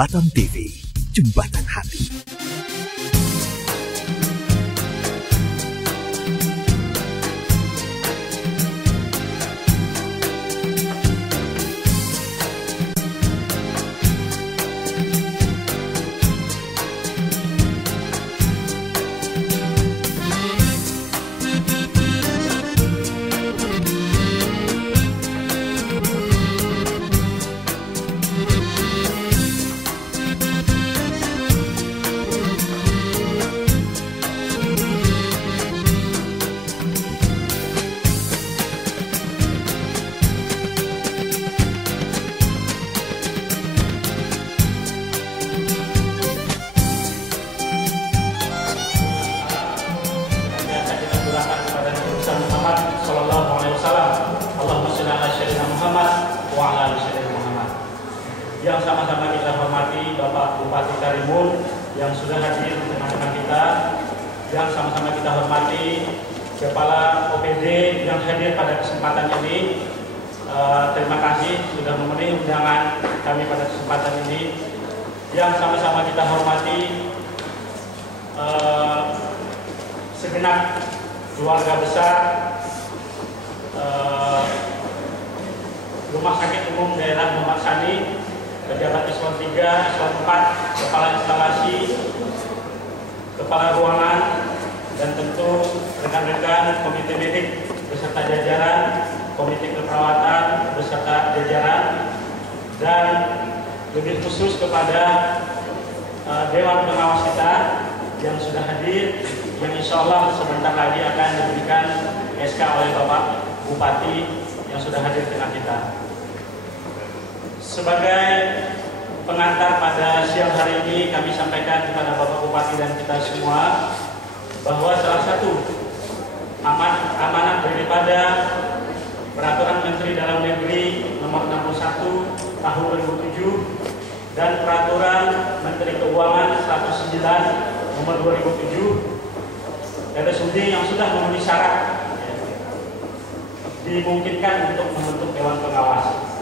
Jembatan TV, Jembatan Hati. Yang sama-sama kita hormati Bapak Bupati Karimun yang sudah hadir di tengah-tengah kita, yang sama-sama kita hormati Kepala OPD yang hadir pada kesempatan ini. Terima kasih sudah memenuhi undangan kami pada kesempatan ini. Yang sama-sama kita hormati segenap keluarga besar Rumah Sakit Umum Daerah Muhammad Sani, pejabat eselon 3, eselon 4, kepala instalasi, kepala ruangan, dan tentu rekan-rekan komite medik beserta jajaran, komite keperawatan beserta jajaran, dan lebih khusus kepada Dewan Pengawas kita yang sudah hadir, yang insya Allah sebentar lagi akan diberikan SK oleh Bapak Bupati yang sudah hadir di tengah kita. Sebagai pengantar pada siang hari ini, kami sampaikan kepada Bapak Bupati dan kita semua bahwa salah satu amanat daripada Peraturan Menteri Dalam Negeri Nomor 61 Tahun 2007 dan Peraturan Menteri Keuangan 109 Nomor 2007, RSUD yang sudah memenuhi syarat dimungkinkan untuk membentuk Dewan Pengawas.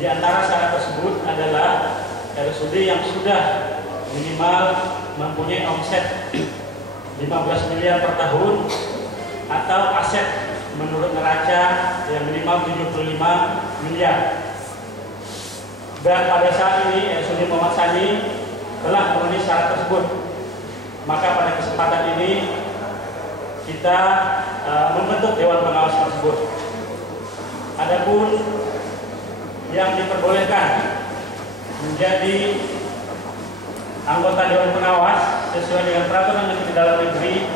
Di antara syarat tersebut adalah RSUD yang sudah minimal mempunyai omset 15 miliar per tahun atau aset menurut neraca yang minimal 75 miliar. Dan pada saat ini RSUD Muhammad Sani telah memenuhi syarat tersebut. Maka pada kesempatan ini kita membentuk Dewan Pengawas tersebut. Adapun yang diperbolehkan menjadi anggota Dewan Pengawas sesuai dengan Peraturan Menteri Dalam Negeri,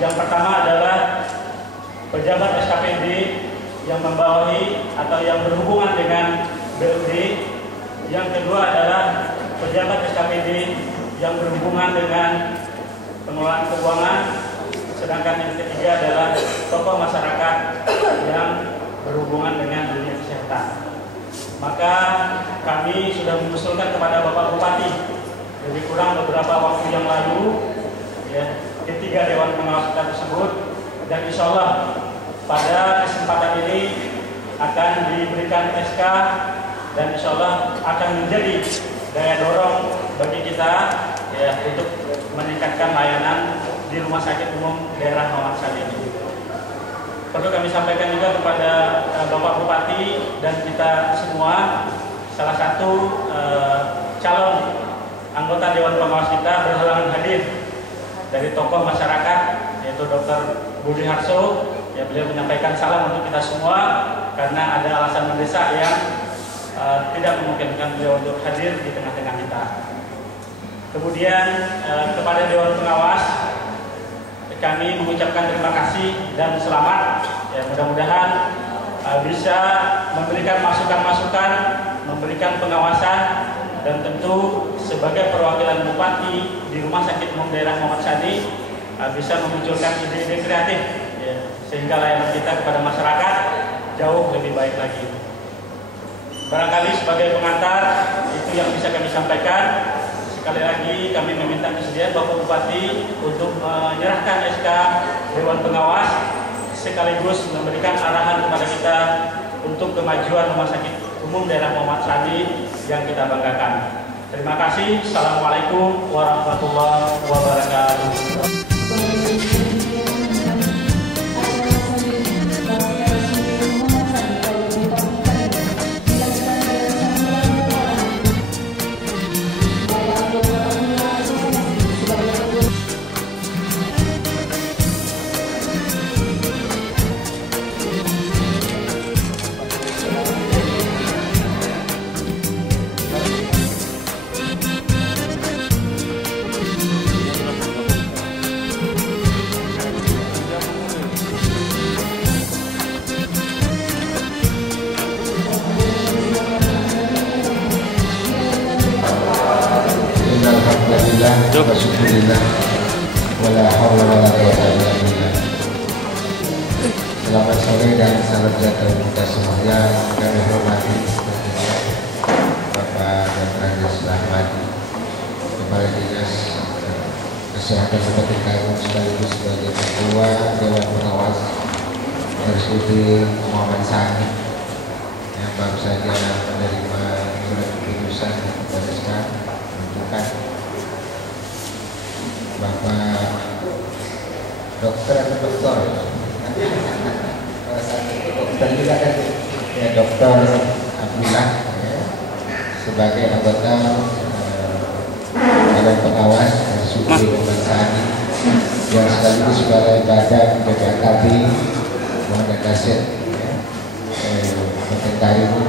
yang pertama adalah pejabat SKPD yang membawahi atau yang berhubungan dengan BUD, yang kedua adalah pejabat SKPD yang berhubungan dengan pengelolaan keuangan, sedangkan yang ketiga adalah tokoh masyarakat yang berhubungan dengan dunia kesehatan. Maka kami sudah mengusulkan kepada Bapak Bupati lebih kurang beberapa waktu yang lalu, ya, ketiga Dewan Pengawas kita tersebut, dan insya Allah pada kesempatan ini akan diberikan SK dan insya Allah akan menjadi daya dorong bagi kita, ya, untuk meningkatkan layanan di Rumah Sakit Umum Daerah Muhammad Sani ini. Perlu kami sampaikan juga kepada Bapak Bupati dan kita semua, salah satu calon anggota Dewan Pengawas kita berhalangan hadir dari tokoh masyarakat, yaitu Dr. Budi Harso. Ya, beliau menyampaikan salam untuk kita semua karena ada alasan mendesak yang tidak memungkinkan beliau untuk hadir di tengah-tengah kita. Kemudian kepada Dewan Pengawas kami mengucapkan terima kasih dan selamat. Ya, mudah-mudahan bisa memberikan masukan-masukan, memberikan pengawasan, dan tentu sebagai perwakilan Bupati di Rumah Sakit Umum Daerah Muhammad Sani bisa memunculkan ide-ide kreatif, ya, sehingga layanan kita kepada masyarakat jauh lebih baik lagi. Barangkali sebagai pengantar itu yang bisa kami sampaikan. Sekali lagi kami meminta kesediaan Bapak Bupati untuk menyerahkan SK Dewan Pengawas sekaligus memberikan arahan kepada kita untuk kemajuan Rumah Sakit Umum Daerah Muhammad Sani yang kita banggakan. Terima kasih. Assalamualaikum warahmatullahi wabarakatuh. Alhamdulillah wa syukurillah wala haula wala quwwata illa billah. Selamat sore dan salam sejahtera kita semuanya. Kami hormati Bapak Dr. Andes Rahmadi, Kepala Dinas Kesehatan Kabupaten Karimun sekaligus sebagai Ketua Dewan Pengawas RSUD Muhammad Sani yang baru saja menerima surat keputusan yang diputuskan menentukan Bapak dokter atau dokter dokter juga kan ya, Dokter Abdullah ya, sebagai anggota Dewan Pengawas RSUD Muhammad Sani yang sekaligus sebagai badan BPKB Muhammad Nasir ya, Kabupaten Karimun,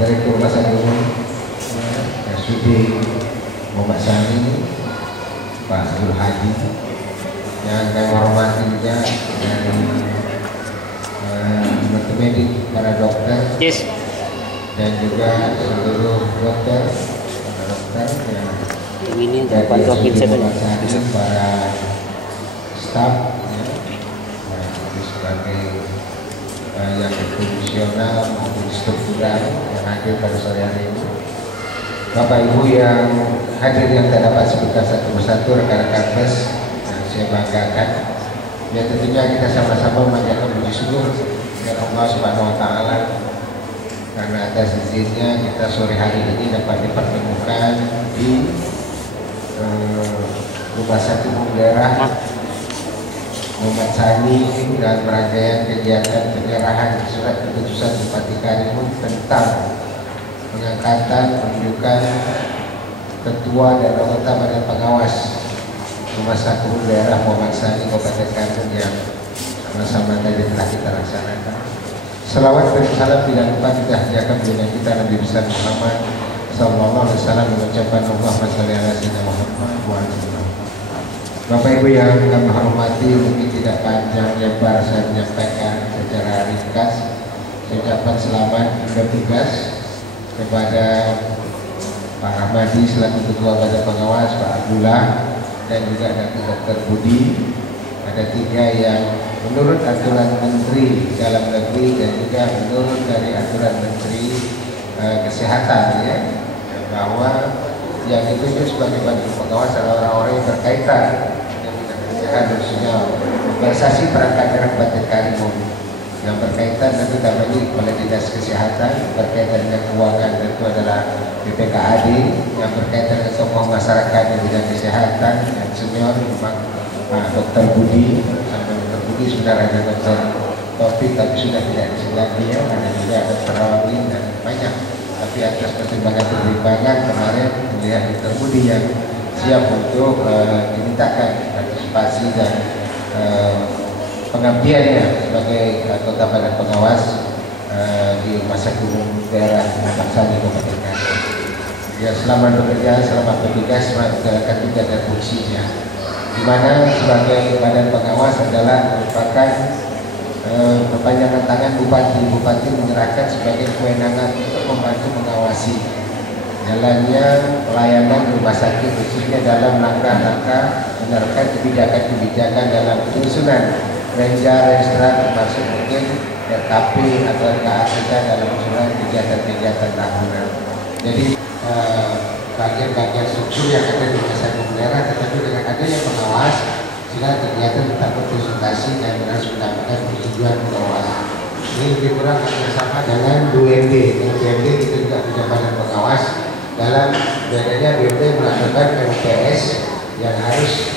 Direktur Rumah Sakit Umum RSUD Muhammad Sani Pak Abdul Hadi, yang kami hormati juga dari medik para dokter dan juga seluruh dokter yang ini dari para staf ya, sebagai yang profesional maupun struktural yang hadir pada sore hari ini. Bapak Ibu yang hadir yang tak dapat sebutkan satu persatu, rekan-rekan pers yang saya banggakan, ya tentunya kita sama-sama memanjatkan puji syukur kepada Allah Subhanahu Wa Taala karena atas izinnya kita sore hari ini dapat dipertemukan di Rumah Sakit Umum Daerah Muhammad Sani dan rangkaian kegiatan penyerahan surat keputusan Bupati Karimun tentang pengangkatan penunjukan ketua dan anggota badan pengawas Rumah Sakit Umum Daerah Muhammad Sani Kabupaten Karimun yang sama-sama tadi telah kita laksanakan. Selawat dan salam tidak lupa kita hadiahkan dengan kita Nabi besar Muhammad sallallahu alaihi wasallam, mengucapkan Allahumma shalli ala sayyidina Muhammad wa ala alihi. Bapak Ibu yang kami hormati, mungkin tidak panjang lebar saya menyampaikan secara ringkas. Saya ucapkan selamat bertugas kepada Pak Rahmadi selaku Ketua Badan Pengawas, Pak Abdullah, dan juga ada Dr. Budi. Ada tiga yang menurut aturan Menteri Dalam Negeri dan juga menurut dari aturan Menteri Kesehatan ya, bahwa yang ditunjuk sebagai badan pengawas adalah orang-orang yang berkaitan dengan bidang kesehatan, khususnya organisasi perangkat daerah Kabupaten Karimun yang berkaitan tentu namanya oleh Dinas Kesehatan, berkaitan dengan keuangan tentu adalah BPKAD, yang berkaitan dengan tokoh masyarakat di bidang kesehatan yang senior memang Dr. Budi, sampai Dr. Budi sudah ada Dr. Taufik tapi sudah tidak di sebelah dia, ada juga Dr. Rawin dan banyak. Tapi atas pertimbangan kemarin melihat Dr. Budi yang siap untuk dimintakan partisipasi dan pengabdiannya sebagai anggota badan pengawas di Rumah Sakit Umum Daerah Muhammad Sani Kabupaten Karimun. Ya, selamat bekerja, selamat bertugas, selamat menjalankan tugas dan fungsinya. Di mana sebagai badan pengawas adalah merupakan perpanjangan tangan bupati menyerahkan sebagai kewenangan untuk membantu mengawasi jalannya pelayanan rumah sakit, khususnya dalam langkah-langkah menerapkan kebijakan-kebijakan dalam penyusunan renja restoran, termasuk mungkin RKP atau RKAPK dalam penyusunan kegiatan-kegiatan tahunan. Jadi bagian-bagian struktur yang ada di Rumah Sakit Umum Daerah, tetapi dengan adanya pengawas sehingga kegiatan tetap berkonsultasi dan harus mendapatkan persetujuan pengawas. Ini lebih kurang bersama dengan BUMD. BUMD itu juga punya badan pengawas dalam bedanya BUMD melakukan MPS yang harus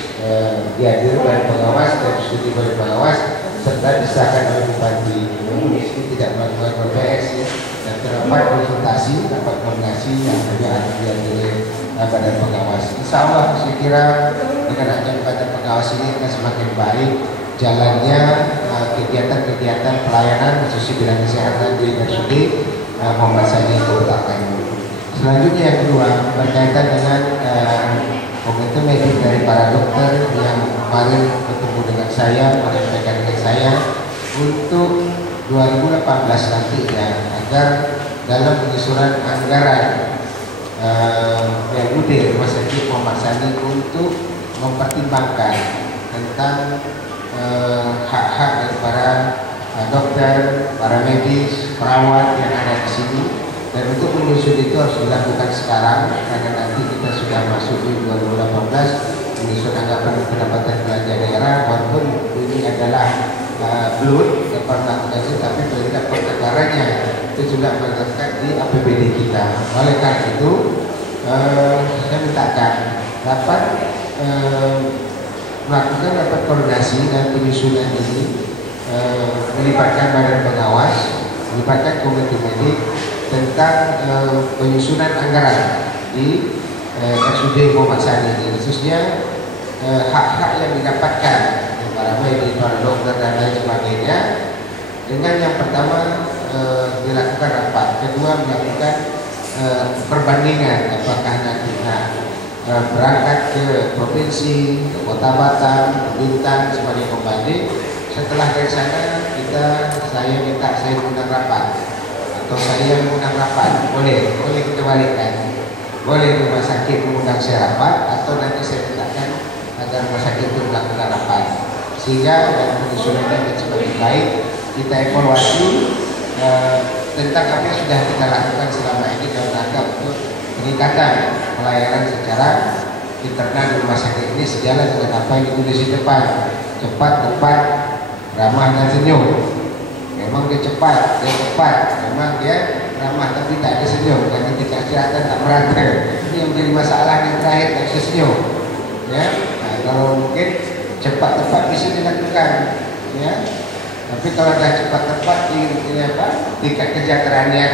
dihadir oleh pengawas dan studi oleh pengawas serta disahkan oleh bupati. Namun di sini tidak melakukan MPS ya, dan terdapat konsultasi, dapat koordinasi yang juga harus dihadiri badan pengawas. Insya Allah saya kira dengan adanya badan pengawas ini akan semakin baik jalannya kegiatan-kegiatan pelayanan khususnya bidang kesehatan di RSUD Muhammad Sani Kabupaten. Selanjutnya yang kedua berkaitan dengan komitmen medik dari para dokter yang kemarin bertemu dengan saya, menyampaikan dengan saya untuk 2018 nanti ya, agar dalam penyusunan anggaran BUMD Rumah Sakit Muhammad Sani untuk mempertimbangkan tentang hak-hak dari para dokter, para medis, perawat yang ada di sini. Dan untuk menyusun itu harus dilakukan sekarang karena nanti kita sudah masuk di 2018 menyusun anggapan pendapatan belanja daerah, walaupun ini adalah belum dapat melakukan itu, tapi tidak perkaraannya itu juga melekat di APBD kita. Oleh karena itu saya mintakan dapat melakukan rapat koordinasi dan penyusunan ini, melibatkan badan pengawas, melibatkan komite medik tentang penyusunan anggaran di RSUD Muhammad Sani ini, khususnya hak-hak yang didapatkan para medis, para dokter dan lain sebagainya. Dengan yang pertama dilakukan rapat, kedua melakukan perbandingan apakah nanti berangkat ke provinsi, ke Kota Batam, ke Bintan sebagai pembanding. Setelah dari sana saya minta saya undang rapat atau saya mengundang rapat, boleh kita balikkan, boleh rumah sakit mengundang saya rapat atau nanti saya mintakan agar rumah sakit itu melakukan rapat sehingga dalam penyusunannya semakin baik. Kita evaluasi tentang apa yang sudah kita lakukan selama ini dalam rangka untuk peningkatan pelayanan secara internal di rumah sakit ini sejalan dengan apa yang ditulis di depan: cepat, tepat, ramah dan senyum. Memang dia cepat, dia tepat, memang dia ramah tapi tak ada senyum karena tingkat kesehatan tak merata. Ini yang menjadi masalah yang terakhir, tak bisa senyum. Ya, kalau mungkin cepat tepat bisa dilakukan, ya. Tapi kalau dah cepat tepat tingkat kesejahteraannya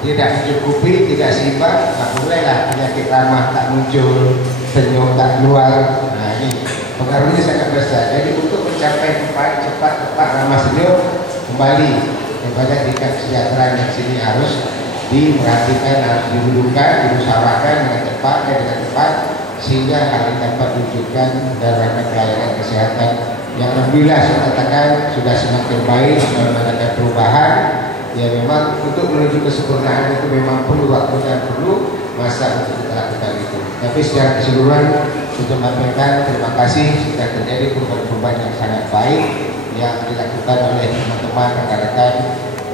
tidak mencukupi, tidak seimbang, tak bolehlah penyakit ramah tak muncul, senyum tak keluar. Nah ini pengaruhnya sangat besar. Jadi untuk mencapai cepat tepat ramah senyum, kembali kepada tingkat kesejahteraan yang sini harus diperhatikan, harus didudukan, dimusyawarahkan dengan cepat dan dengan tepat sehingga hal ini dapat diwujudkan dalam pelayanan kesehatan yang alhamdulillah saya katakan sudah semakin baik, mengadakan perubahan. Ya memang untuk menuju kesempurnaan itu memang perlu waktu dan perlu masa untuk kita lakukan itu. Tapi secara keseluruhan untuk menyampaikan terima kasih sudah terjadi perubahan-perubahan yang sangat baik yang dilakukan oleh teman-teman rekan-rekan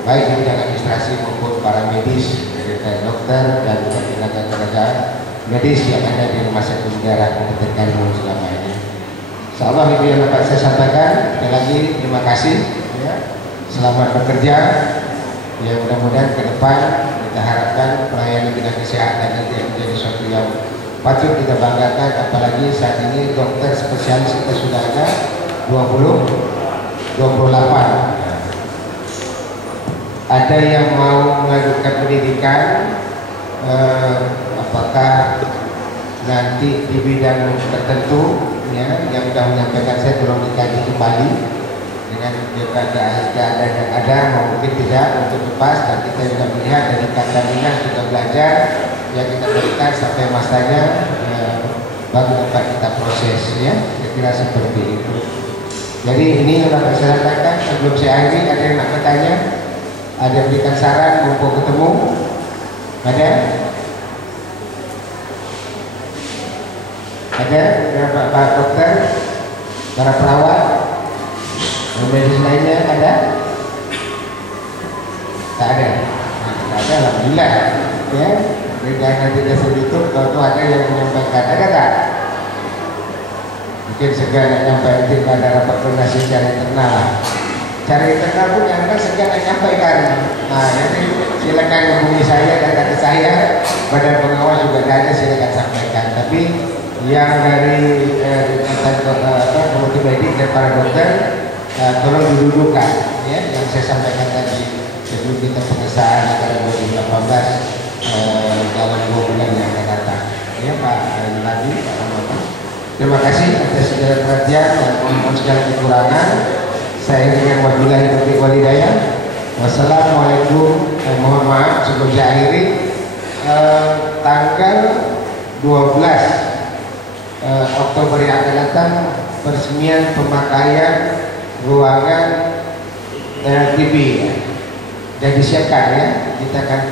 baik di bidang administrasi maupun para medis, dari dokter dan juga tenaga medis yang ada di rumah sakit daerah Kabupaten Karimun selama ini. Insyaallah itu yang dapat saya sampaikan. Sekali lagi terima kasih. Ya. Selamat bekerja. Ya mudah-mudahan ke depan kita harapkan pelayanan bidang kesehatan nanti menjadi sesuatu yang patut kita banggakan, apalagi saat ini dokter spesialis kita sudah ada 28. Ada yang mau melanjutkan pendidikan, apakah nanti di bidang tertentu, ya, yang sudah menyampaikan saya belum dikaji kembali dengan keadaan yang ada mungkin tidak untuk lepas, dan kita juga melihat dari kata minat juga belajar yang kita berikan sampai masanya baru dapat kita proses, ya, kira-kira seperti itu. Jadi ini yang dapat saya sampaikan. Sebelum saya akhiri, ada yang nak bertanya, ada yang berikan saran mumpung ketemu, ada Pak dokter, para perawat, medis lainnya ada? Tak ada. Tak ada, alhamdulillah. Ya, dan nanti kita tutup kalau ada yang menyampaikan, ada tak? Mungkin segala nyampai nanti pada rapat koordinasi secara internal. Cara internal pun Anda segera menyampaikan. Nah, nanti silakan hubungi saya dan kata saya, badan pengawas juga ada, silakan sampaikan. Tapi yang dari komite medik dan para dokter tolong didudukkan ya, yang saya sampaikan tadi sebelum kita pengesahan sekarang 2018 dalam 2 bulan yang akan datang. Ya Pak Ladi, Pak Rahmat. Terima kasih atas segala perhatian dan mohon segala kekurangan. Saya dengan wabillahi taufiq wal hidayah. Wassalamualaikum. Mohon maaf sebelum saya akhiri, tanggal 12 Oktober yang akan datang peresmian pemakaian ruangan TV dan disiapkan ya, kita akan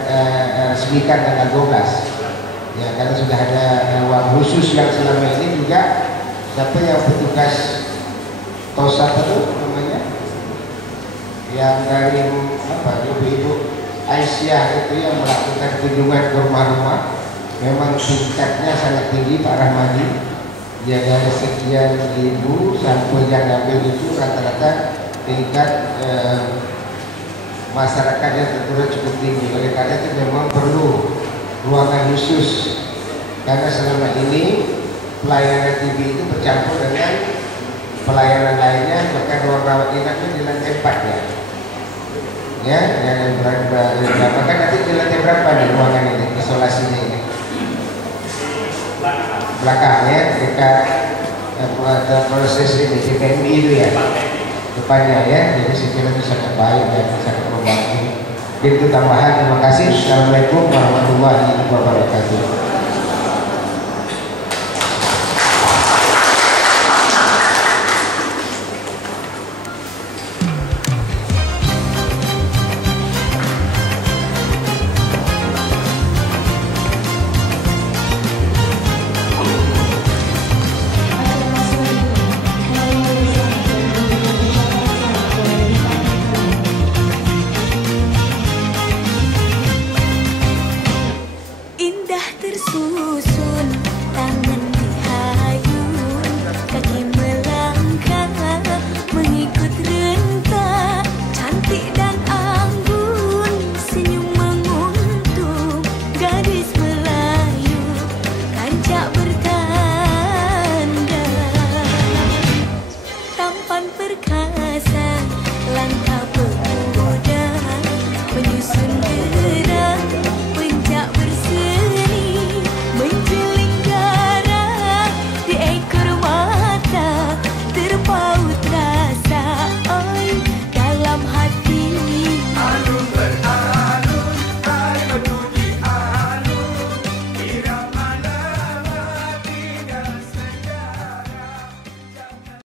resmikan tanggal 12 ya, karena sudah ada ruang khusus yang selama ini juga siapa yang petugas TOSA itu namanya yang dari apa ibu-ibu Aisyah itu yang melakukan kunjungan ke rumah-rumah, memang tingkatnya sangat tinggi Pak Rahmadi. Ya, dari sekian ribu sampel yang diambil itu rata-rata tingkat masyarakatnya terturut cukup tinggi. Oleh karena itu memang perlu ruangan khusus, karena selama ini pelayanan TV itu bercampur dengan pelayanan lainnya, bahkan ruang rawat inapnya di lantai 4 ya. Ya, yang berapa kan nanti di lantai berapa nih ruangan ini, isolasinya ini? Belakang ya, dekat proses ini TPMI itu ya, depannya ya. Jadi saya kira itu sangat baik dan sangat membantu. Itu tambahan. Terima kasih. Assalamualaikum warahmatullahi wabarakatuh.